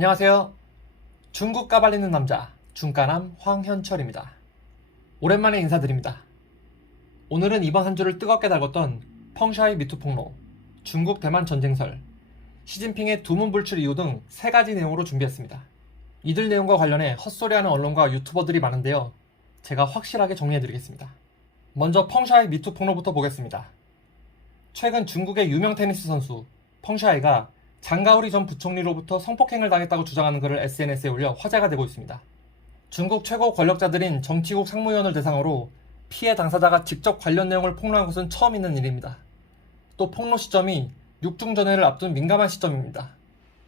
안녕하세요. 중국 까발리는 남자 중까남 황현철입니다. 오랜만에 인사드립니다. 오늘은 이번 한 주를 뜨겁게 달궜던 펑샤이 미투 폭로, 중국 대만 전쟁설, 시진핑의 두문불출 이유 등 3가지 내용으로 준비했습니다. 이들 내용과 관련해 헛소리하는 언론과 유튜버들이 많은데요. 제가 확실하게 정리해드리겠습니다. 먼저 펑샤이 미투 폭로부터 보겠습니다. 최근 중국의 유명 테니스 선수 펑샤이가 장가오리 전 부총리로부터 성폭행을 당했다고 주장하는 글을 SNS에 올려 화제가 되고 있습니다. 중국 최고 권력자들인 정치국 상무위원을 대상으로 피해 당사자가 직접 관련 내용을 폭로한 것은 처음 있는 일입니다. 또 폭로 시점이 육중전회를 앞둔 민감한 시점입니다.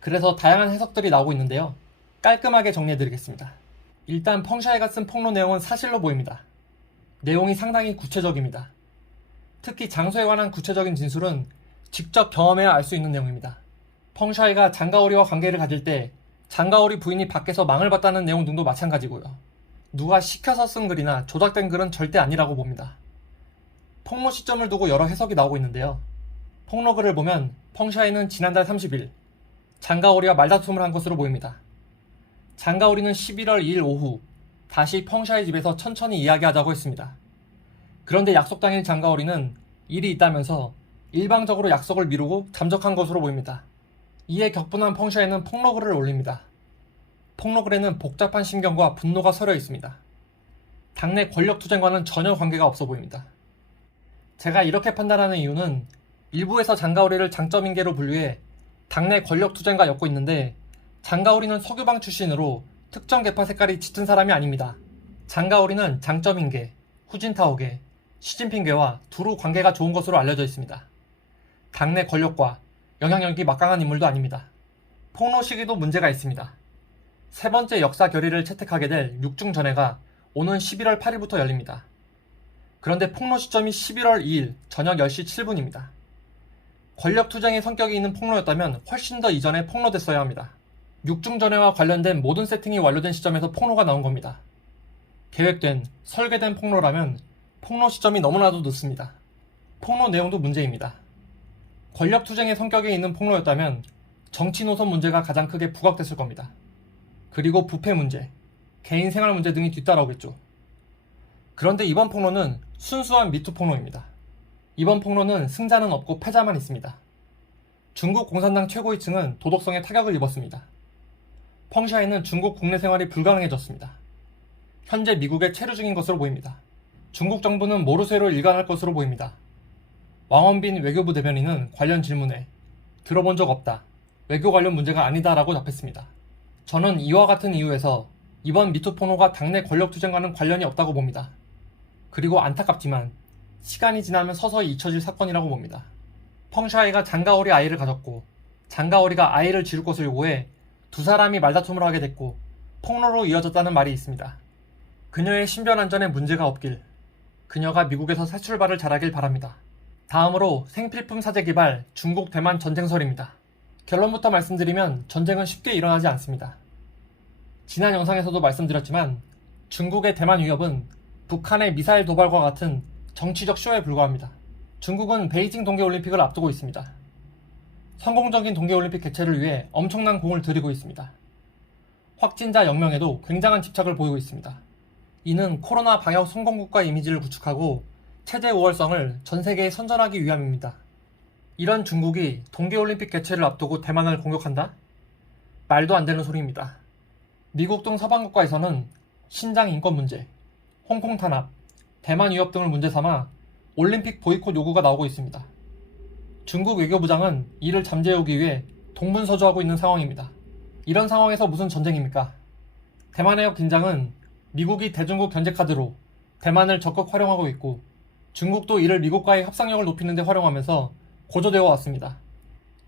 그래서 다양한 해석들이 나오고 있는데요. 깔끔하게 정리해드리겠습니다. 일단 펑샤이가 쓴 폭로 내용은 사실로 보입니다. 내용이 상당히 구체적입니다. 특히 장소에 관한 구체적인 진술은 직접 경험해야 알 수 있는 내용입니다. 펑샤이가 장가오리와 관계를 가질 때 장가오리 부인이 밖에서 망을 봤다는 내용 등도 마찬가지고요. 누가 시켜서 쓴 글이나 조작된 글은 절대 아니라고 봅니다. 폭로 시점을 두고 여러 해석이 나오고 있는데요. 폭로 글을 보면 펑샤이는 지난달 30일 장가오리와 말다툼을 한 것으로 보입니다. 장가오리는 11월 2일 오후 다시 펑샤이 집에서 천천히 이야기하자고 했습니다. 그런데 약속 당일 장가오리는 일이 있다면서 일방적으로 약속을 미루고 잠적한 것으로 보입니다. 이에 격분한 펑샤이는 폭로글을 올립니다. 폭로글에는 복잡한 심경과 분노가 서려 있습니다. 당내 권력투쟁과는 전혀 관계가 없어 보입니다. 제가 이렇게 판단하는 이유는 일부에서 장가오리를 장점인계로 분류해 당내 권력투쟁과 엮고 있는데 장가오리는 석유방 출신으로 특정 계파 색깔이 짙은 사람이 아닙니다. 장가오리는 장점인계, 후진타오계, 시진핑계와 두루 관계가 좋은 것으로 알려져 있습니다. 당내 권력과 영향력이 막강한 인물도 아닙니다. 폭로 시기도 문제가 있습니다. 세 번째 역사 결의를 채택하게 될 육중전회가 오는 11월 8일부터 열립니다. 그런데 폭로 시점이 11월 2일 저녁 10시 7분입니다. 권력투쟁의 성격이 있는 폭로였다면 훨씬 더 이전에 폭로됐어야 합니다. 육중전회와 관련된 모든 세팅이 완료된 시점에서 폭로가 나온 겁니다. 계획된, 설계된 폭로라면 폭로 시점이 너무나도 늦습니다. 폭로 내용도 문제입니다. 권력투쟁의 성격에 있는 폭로였다면 정치 노선 문제가 가장 크게 부각됐을 겁니다. 그리고 부패 문제, 개인 생활 문제 등이 뒤따라오겠죠. 그런데 이번 폭로는 순수한 미투 폭로입니다. 이번 폭로는 승자는 없고 패자만 있습니다. 중국 공산당 최고위층은 도덕성에 타격을 입었습니다. 펑샤이는 중국 국내 생활이 불가능해졌습니다. 현재 미국에 체류 중인 것으로 보입니다. 중국 정부는 모르쇠로 일관할 것으로 보입니다. 왕원빈 외교부 대변인은 관련 질문에 들어본 적 없다, 외교 관련 문제가 아니다라고 답했습니다. 저는 이와 같은 이유에서 이번 미투 폭로가 당내 권력투쟁과는 관련이 없다고 봅니다. 그리고 안타깝지만 시간이 지나면 서서히 잊혀질 사건이라고 봅니다. 펑샤이가 장가오리 아이를 가졌고 장가오리가 아이를 지을 것을 요구해 두 사람이 말다툼을 하게 됐고 폭로로 이어졌다는 말이 있습니다. 그녀의 신변 안전에 문제가 없길, 그녀가 미국에서 새 출발을 잘하길 바랍니다. 다음으로 생필품 사재 개발 중국 대만 전쟁설입니다. 결론부터 말씀드리면 전쟁은 쉽게 일어나지 않습니다. 지난 영상에서도 말씀드렸지만 중국의 대만 위협은 북한의 미사일 도발과 같은 정치적 쇼에 불과합니다. 중국은 베이징 동계올림픽을 앞두고 있습니다. 성공적인 동계올림픽 개최를 위해 엄청난 공을 들이고 있습니다. 확진자 0명에도 굉장한 집착을 보이고 있습니다. 이는 코로나 방역 성공국가 이미지를 구축하고 체제 우월성을 전 세계에 선전하기 위함입니다. 이런 중국이 동계올림픽 개최를 앞두고 대만을 공격한다? 말도 안 되는 소리입니다. 미국 등 서방 국가에서는 신장 인권 문제, 홍콩 탄압, 대만 위협 등을 문제 삼아 올림픽 보이콧 요구가 나오고 있습니다. 중국 외교부장은 이를 잠재우기 위해 동분서주하고 있는 상황입니다. 이런 상황에서 무슨 전쟁입니까? 대만 해역 긴장은 미국이 대중국 견제 카드로 대만을 적극 활용하고 있고 중국도 이를 미국과의 협상력을 높이는 데 활용하면서 고조되어 왔습니다.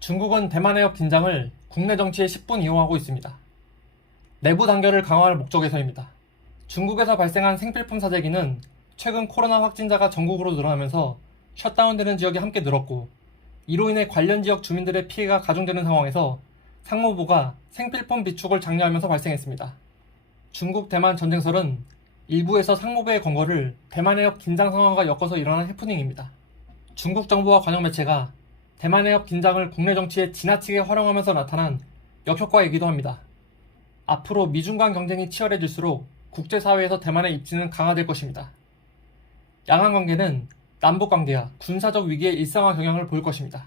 중국은 대만 해역 긴장을 국내 정치에 10분 이용하고 있습니다. 내부 단결을 강화할 목적에서입니다. 중국에서 발생한 생필품 사재기는 최근 코로나 확진자가 전국으로 늘어나면서 셧다운되는 지역이 함께 늘었고 이로 인해 관련 지역 주민들의 피해가 가중되는 상황에서 상무부가 생필품 비축을 장려하면서 발생했습니다. 중국 대만 전쟁설은 일부에서 상무부의 권고를 대만 해협 긴장 상황과 엮어서 일어난 해프닝입니다. 중국 정부와 관영 매체가 대만 해협 긴장을 국내 정치에 지나치게 활용하면서 나타난 역효과이기도 합니다. 앞으로 미중 간 경쟁이 치열해질수록 국제사회에서 대만의 입지는 강화될 것입니다. 양안 관계는 남북 관계와 군사적 위기의 일상화 경향을 보일 것입니다.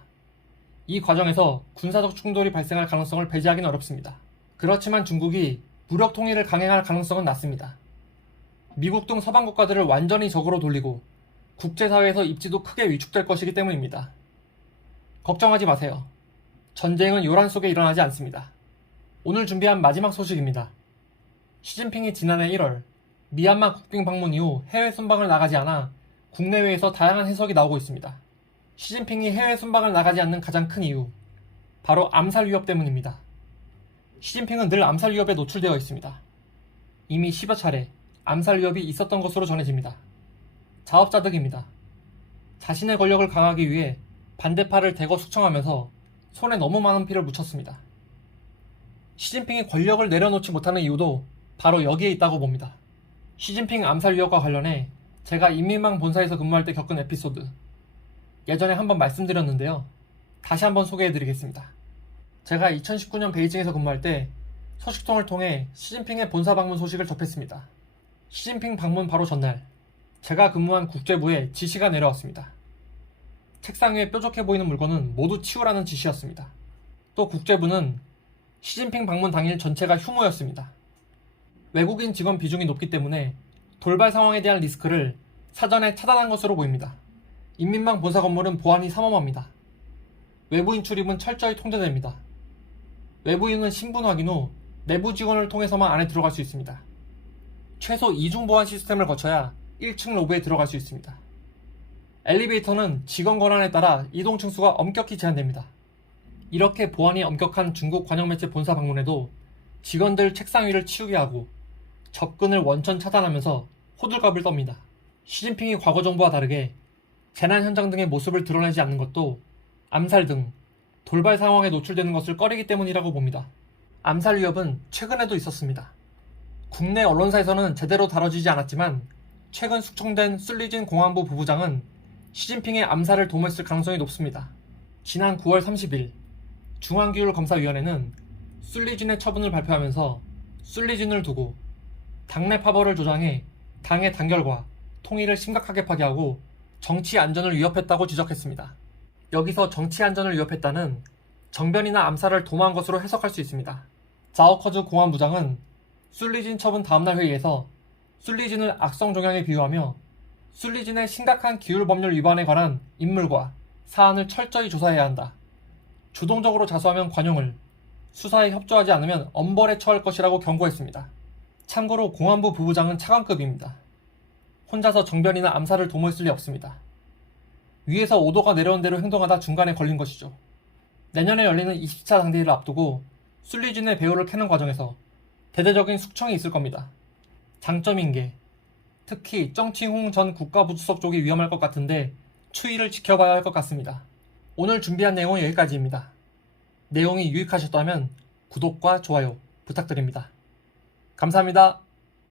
이 과정에서 군사적 충돌이 발생할 가능성을 배제하기는 어렵습니다. 그렇지만 중국이 무력 통일을 강행할 가능성은 낮습니다. 미국 등 서방 국가들을 완전히 적으로 돌리고 국제사회에서 입지도 크게 위축될 것이기 때문입니다. 걱정하지 마세요. 전쟁은 요란 속에 일어나지 않습니다. 오늘 준비한 마지막 소식입니다. 시진핑이 지난해 1월 미얀마 국빈 방문 이후 해외 순방을 나가지 않아 국내외에서 다양한 해석이 나오고 있습니다. 시진핑이 해외 순방을 나가지 않는 가장 큰 이유, 바로 암살 위협 때문입니다. 시진핑은 늘 암살 위협에 노출되어 있습니다. 이미 10여 차례 암살 위협이 있었던 것으로 전해집니다. 자업자득입니다. 자신의 권력을 강화하기 위해 반대파를 대거 숙청하면서 손에 너무 많은 피를 묻혔습니다. 시진핑이 권력을 내려놓지 못하는 이유도 바로 여기에 있다고 봅니다. 시진핑 암살 위협과 관련해 제가 인민망 본사에서 근무할 때 겪은 에피소드, 예전에 한번 말씀드렸는데요. 다시 한번 소개해드리겠습니다. 제가 2019년 베이징에서 근무할 때 소식통을 통해 시진핑의 본사 방문 소식을 접했습니다. 시진핑 방문 바로 전날, 제가 근무한 국제부에 지시가 내려왔습니다. 책상 위에 뾰족해 보이는 물건은 모두 치우라는 지시였습니다. 또 국제부는 시진핑 방문 당일 전체가 휴무였습니다. 외국인 직원 비중이 높기 때문에 돌발 상황에 대한 리스크를 사전에 차단한 것으로 보입니다. 인민망 본사 건물은 보안이 삼엄합니다. 외부인 출입은 철저히 통제됩니다. 외부인은 신분 확인 후 내부 직원을 통해서만 안에 들어갈 수 있습니다. 최소 2중 보안 시스템을 거쳐야 1층 로비에 들어갈 수 있습니다. 엘리베이터는 직원 권한에 따라 이동 층수가 엄격히 제한됩니다. 이렇게 보안이 엄격한 중국 관영매체 본사 방문에도 직원들 책상 위를 치우게 하고 접근을 원천 차단하면서 호들갑을 떱니다. 시진핑이 과거 정부와 다르게 재난 현장 등의 모습을 드러내지 않는 것도 암살 등 돌발 상황에 노출되는 것을 꺼리기 때문이라고 봅니다. 암살 위협은 최근에도 있었습니다. 국내 언론사에서는 제대로 다뤄지지 않았지만 최근 숙청된 술리진 공안부 부부장은 시진핑의 암살을 도모했을 가능성이 높습니다. 지난 9월 30일 중앙기율검사위원회는 술리진의 처분을 발표하면서 술리진을 두고 당내 파벌을 조장해 당의 단결과 통일을 심각하게 파괴하고 정치 안전을 위협했다고 지적했습니다. 여기서 정치 안전을 위협했다는 정변이나 암살을 도모한 것으로 해석할 수 있습니다. 자오커즈 공안부장은 술리진 처분 다음날 회의에서 술리진을 악성 종양에 비유하며 술리진의 심각한 기율법률 위반에 관한 인물과 사안을 철저히 조사해야 한다. 주동적으로 자수하면 관용을, 수사에 협조하지 않으면 엄벌에 처할 것이라고 경고했습니다. 참고로 공안부 부부장은 차관급입니다. 혼자서 정변이나 암살을 도모했을 리 없습니다. 위에서 오도가 내려온 대로 행동하다 중간에 걸린 것이죠. 내년에 열리는 20차 당대회를 앞두고 술리진의 배후를 캐는 과정에서 대대적인 숙청이 있을 겁니다. 장점인 게 특히 정칭홍 전 국가부수석 쪽이 위험할 것 같은데 추이를 지켜봐야 할 것 같습니다. 오늘 준비한 내용은 여기까지입니다. 내용이 유익하셨다면 구독과 좋아요 부탁드립니다. 감사합니다.